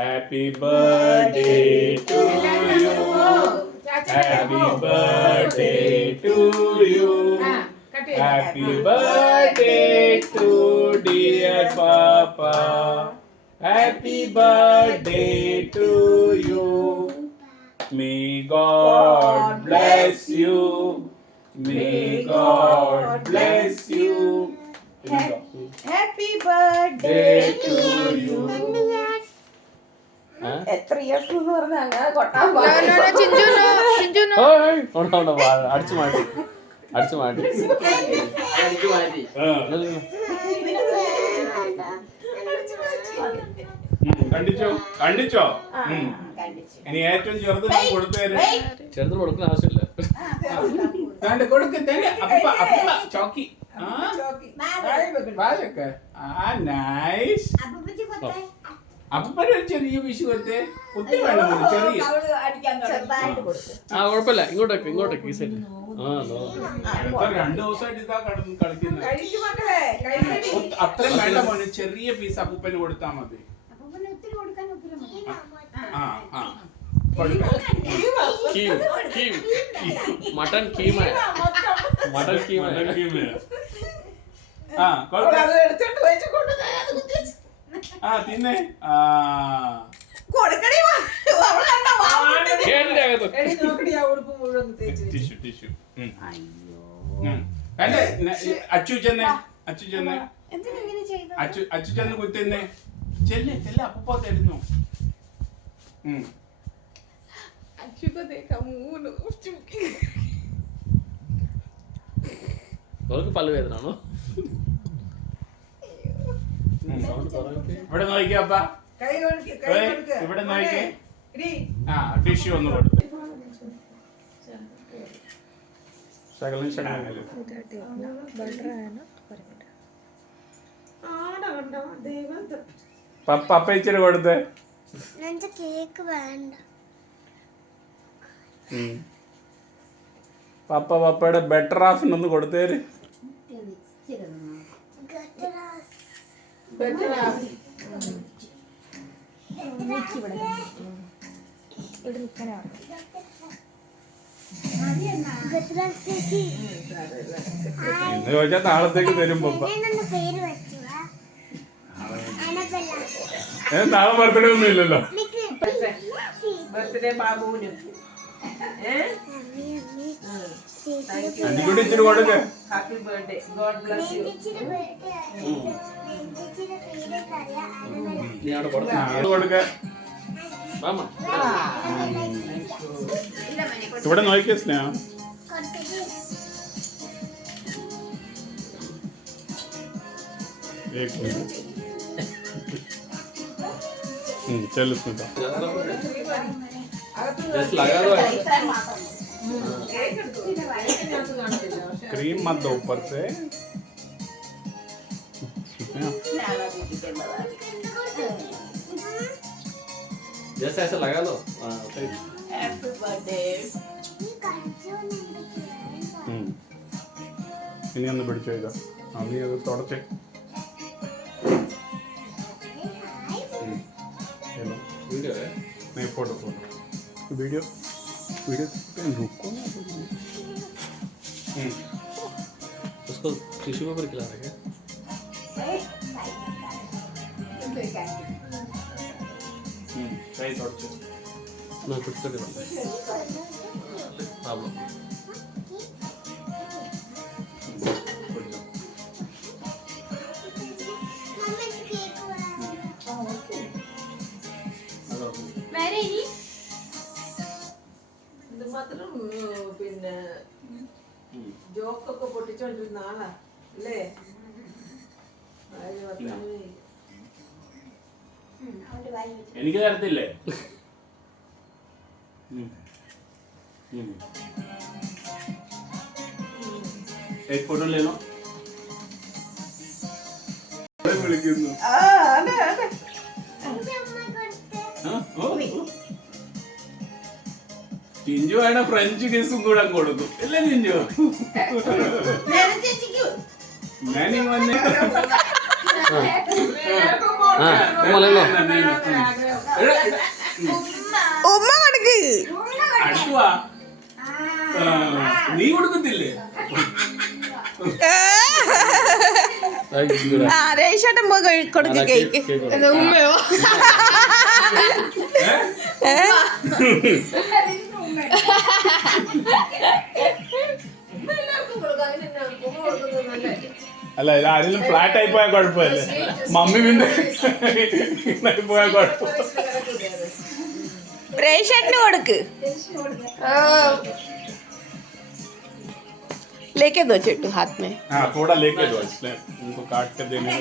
Happy birthday to you. Happy birthday to you. Happy birthday to dear Papa. Happy birthday to you. May God bless you. May God bless you. Happy birthday to you. എത്ര years എന്ന് പറഞ്ഞാൽ അങ്ങനെ കൊട്ടാൻ പാടില്ല. അടിച്ചു മാറ്റി അടിച്ചു മാറ്റി കണ്ടിച്ചോ കണ്ടിച്ചോ. ഇനി ഏറ്റവും ചെറുത് കൊടുത്തേര്. ചെറുത് കൊടുക്കുന്ന ആവശ്യമില്ല. കൊടുക്ക അപ്പ അപ്പ ചോക്കി. നൈസ്. അപ്പന് ചെറിയ വിഷു കൊടുത്തേ. ഒത്തിരി വേണം ചെറിയ. ആ കുഴപ്പമില്ല. ഇങ്ങോട്ടേക്ക് ഇങ്ങോട്ടേക്ക് ഈ സൈഡ്. 2 ദിവസമായിട്ട് ഇതാ കടന്ന് കളിക്കുന്നത്. അത്രയും വേണ്ട മോനെ. ചെറിയ പീസ് അപ്പൂപ്പന് കൊടുത്താ മതി. മട്ടൻ കീമ. മട്ടൻ കീമ. തിന്നെ. Tissue tissue. അച്ചു ചെന്നേ. അച്ചു ചെന്നേ. അച്ചു ചെന്ന് കുത്തുന്നേ. ചെല്ലേ ചെല്ല അപ്പൂപ്പ തരുന്നു. പല്ല് വേദനാണോ? ഇവിടെ നോക്കിയപ്പ. ഇവിടെ നോക്കി. ആ ടിഷ്യൂ ഒന്ന് കൊടുത്തു. ശകലം ശകലം പപ്പ ഇച്ചിരി കൊടുത്തേ. കേക്ക് വേണ്ട. പപ്പയുടെ ബെറ്റർ ഹാഫിനൊന്ന് കൊടുത്തേര്. എന്ന് ചോദിച്ചാൽ നാളത്തേക്ക് തരും പപ്പ. നാളെ ബർത്ത്ഡേ ഒന്നും ഇല്ലല്ലോ. അഞ്ചുകൂടി ഇച്ചിരി കൊടുക്ക. Happy birthday. God bless you. കൊടുക്ക. ഇവിടെ നോക്കിയ സ്നേഹം. चलो सुनता क्रीम मत दो ऊपर से. जैसे ऐसा लगा लो. Happy birthday. ഇനി ഒന്ന് പിടിച്ചോ. ഇതാ നീ അത് തുടച്ചേ. वीडियो है नहीं फोटो वीडियो रुको. उसको टिश्यू पेपर खिला रहा है क्या? सही थोड़ा ना कुछ तो कर प्रॉब्लम. പിന്നെ ജോക്കൊക്കെ പൊട്ടിച്ചോണ്ടിരുന്ന ആളാ അല്ലേ? എനിക്ക് തരത്തില്ലേ? एक फोटो ले लो. വിളിക്കുന്നു. ചിഞ്ചു വേണ ഫ്രഞ്ച് കേസും കൂടെ കൊടുക്കും അല്ലേ ചിഞ്ചു? ഞാനീ വന്നേ മലയാളോ ഉമ്മ കൊടുക്ക്. അടുത്തു വാ നീ കൊടുക്കത്തില്ലേ ആ രേഷേട്ടൻ പോയി കൊടുക്ക് കേക്ക്. ഉമ്മയോ അല്ല ഇത് ആരെങ്കിലും ഫ്ലാറ്റ് ആയി പോയാൽ കുഴപ്പമില്ല. മമ്മി പിന്നെ ഇതായി പോയാൽ കുഴപ്പം. രേഷേട്ടന് കൊടുക്ക്. लेके दो चिट्टू हाथ में. हाँ थोड़ा लेके दो इसलिए उनको काट कर देने में.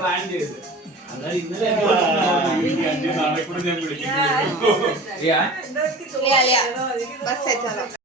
പ്ലാൻ ചെയ്ത് അതായത് ഇന്നലെ നാളെ കൂടെ ഞാൻ വിളിക്കുന്നു लिया लिया बस है चलो.